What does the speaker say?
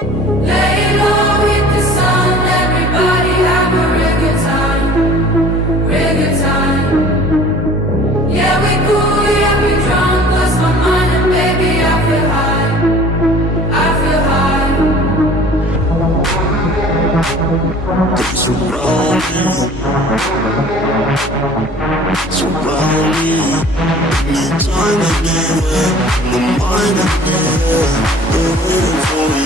Lay low, hit the sun, everybody have a real good time, real good time. Yeah, we cool, yeah, we drunk, lost my mind, and baby, I feel high, I feel high. Surround me, anytime, anywhere. My mind and me, yeah. They're waiting for me.